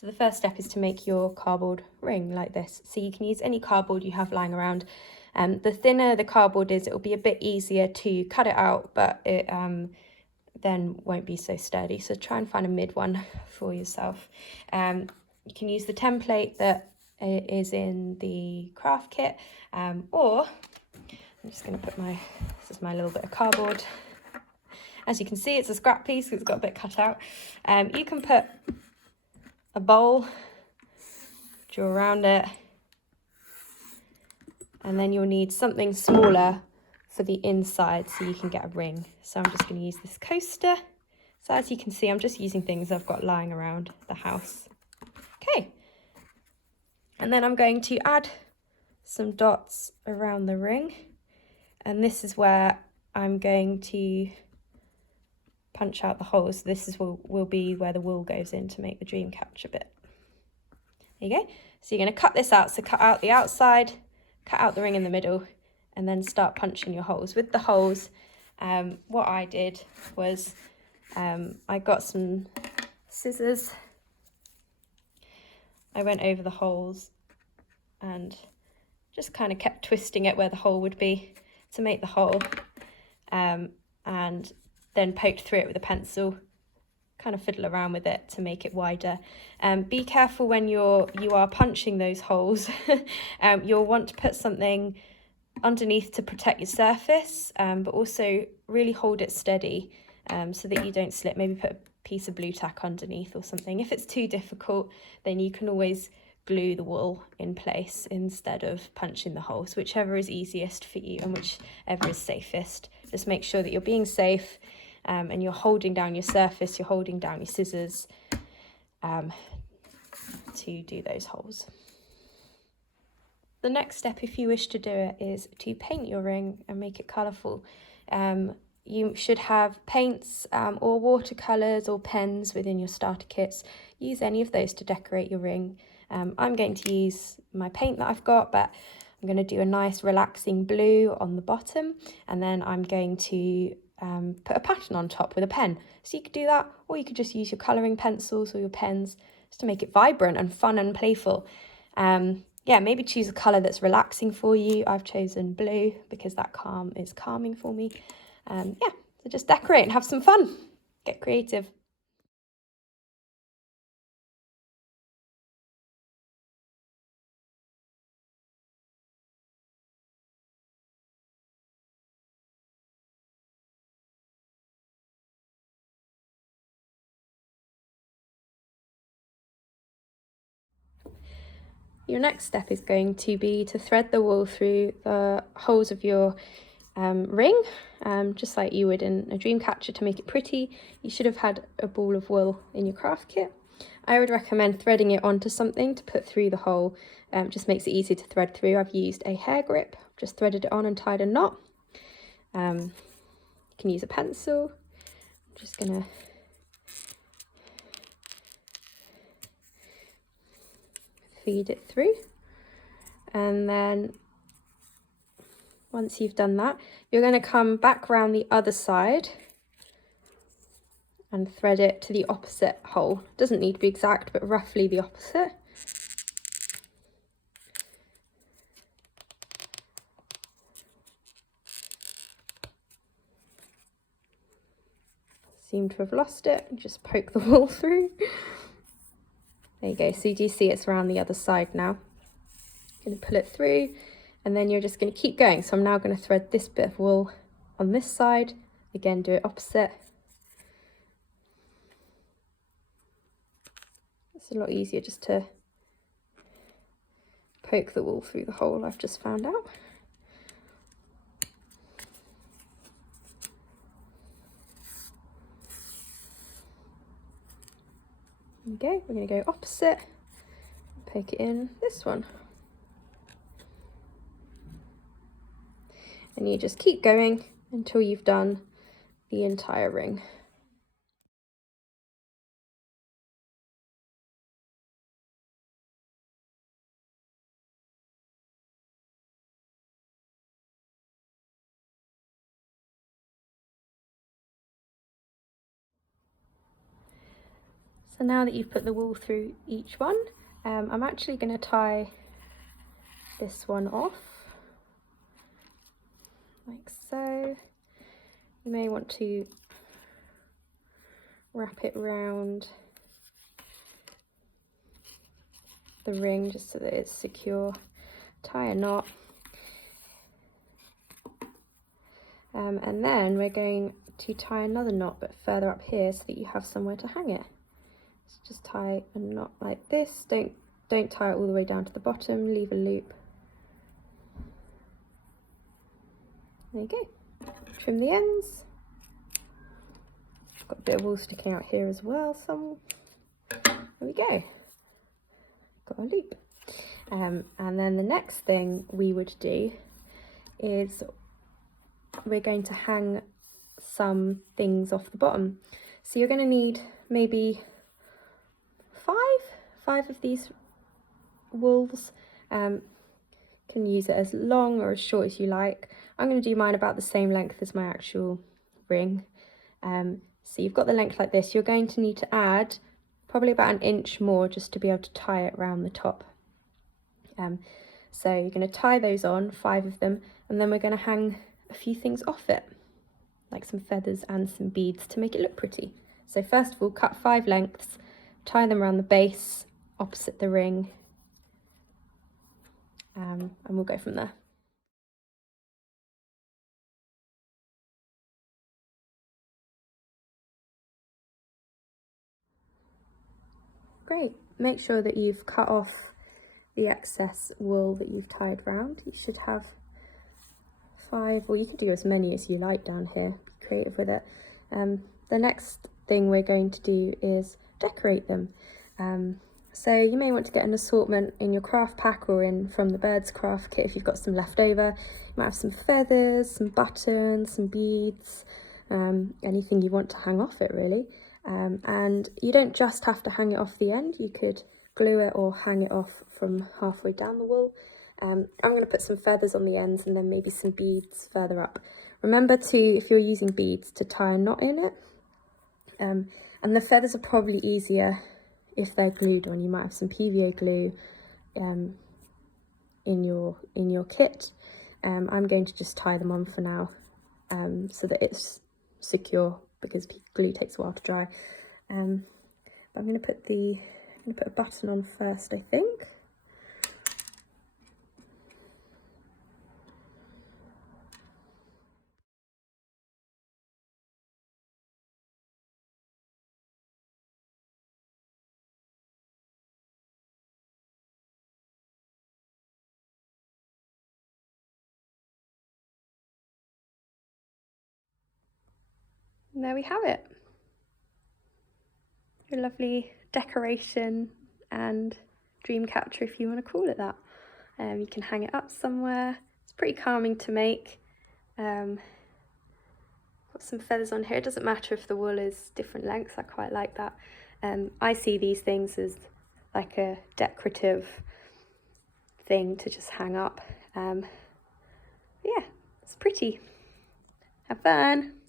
So the first step is to make your cardboard ring like this. So you can use any cardboard you have lying around. The thinner the cardboard is, it will be a bit easier to cut it out, but it then won't be so sturdy. So try and find a mid one for yourself. You can use the template that is in the craft kit, or I'm just going to put this is my little bit of cardboard. As you can see, it's a scrap piece, it's got a bit cut out. You can put a bowl, draw around it, and then you'll need something smaller for the inside so you can get a ring. So I'm just going to use this coaster. So as you can see, I'm just using things I've got lying around the house. Okay, and then I'm going to add some dots around the ring, and this is where I'm going to punch out the holes. This is will be where the wool goes in to make the dream catcher bit. There you go. So you're going to cut this out. So cut out the outside, cut out the ring in the middle, and then start punching your holes. With the holes, what I did was I got some scissors. I went over the holes and just kind of kept twisting it where the hole would be to make the hole, and then poked through it with a pencil, kind of fiddle around with it to make it wider. Be careful when you are punching those holes. You'll want to put something underneath to protect your surface, but also really hold it steady so that you don't slip. Maybe put a piece of blue tack underneath or something. If it's too difficult, then you can always glue the wool in place instead of punching the holes, whichever is easiest for you and whichever is safest. Just make sure that you're being safe, and you're holding down your surface, you're holding down your scissors to do those holes. The next step, if you wish to do it, is to paint your ring and make it colourful. You should have paints or watercolours or pens within your starter kits. Use any of those to decorate your ring. I'm going to use my paint that I've got, but I'm going to do a nice relaxing blue on the bottom, and then I'm going to put a pattern on top with a pen. So you could do that, or you could just use your colouring pencils or your pens just to make it vibrant and fun and playful. Yeah, maybe choose a colour that's relaxing for you. I've chosen blue because that is calming for me. Yeah, so just decorate and have some fun. Get creative. Your next step is going to be to thread the wool through the holes of your ring, just like you would in a dream catcher to make it pretty. You should have had a ball of wool in your craft kit. I would recommend threading it onto something to put through the hole. Just makes it easy to thread through. I've used a hair grip, just threaded it on and tied a knot. You can use a pencil. I'm just gonna feed it through, and then once you've done that, you're going to come back around the other side and thread it to the opposite hole. It doesn't need to be exact, but roughly the opposite. Seem to have lost it, just poke the wool through. There you go, so do you see it's around the other side now? Going to pull it through, and then you're just going to keep going. So I'm now going to thread this bit of wool on this side, again do it opposite. It's a lot easier just to poke the wool through the hole, I've just found out. There we go, we're going to go opposite, poke it in this one. And you just keep going until you've done the entire ring. So now that you've put the wool through each one, I'm actually going to tie this one off, like so. You may want to wrap it round the ring just so that it's secure. Tie a knot. And then we're going to tie another knot but further up here so that you have somewhere to hang it. So just tie a knot like this. Don't tie it all the way down to the bottom, leave a loop. There you go. Trim the ends. Got a bit of wool sticking out here as well. There we go. Got a loop. And then the next thing we would do is we're going to hang some things off the bottom. So you're going to need maybe five of these wools. Can use it as long or as short as you like. I'm going to do mine about the same length as my actual ring. So you've got the length like this. You're going to need to add probably about 1 inch more just to be able to tie it around the top. So you're going to tie those on, 5 of them, and then we're going to hang a few things off it, like some feathers and some beads to make it look pretty. So first of all, cut 5 lengths, tie them around the base opposite the ring, and we'll go from there. Great. Make sure that you've cut off the excess wool that you've tied round. You should have 5, or you can do as many as you like down here. Be creative with it. The next thing we're going to do is decorate them. So you may want to get an assortment in your craft pack or from the Birds Craft kit if you've got some left over. You might have some feathers, some buttons, some beads, anything you want to hang off it really. And you don't just have to hang it off the end, you could glue it or hang it off from halfway down the wool. I'm going to put some feathers on the ends and then maybe some beads further up. Remember to, if you're using beads, to tie a knot in it. And the feathers are probably easier if they're glued on. You might have some PVA glue in your kit. I'm going to just tie them on for now so that it's secure, because glue takes a while to dry. But I'm going to put a button on first, I think. And there we have it. A lovely decoration and dream catcher, if you want to call it that. You can hang it up somewhere. It's pretty calming to make. Got some feathers on here. It doesn't matter if the wool is different lengths. I quite like that. I see these things as like a decorative thing to just hang up. Yeah, it's pretty. Have fun.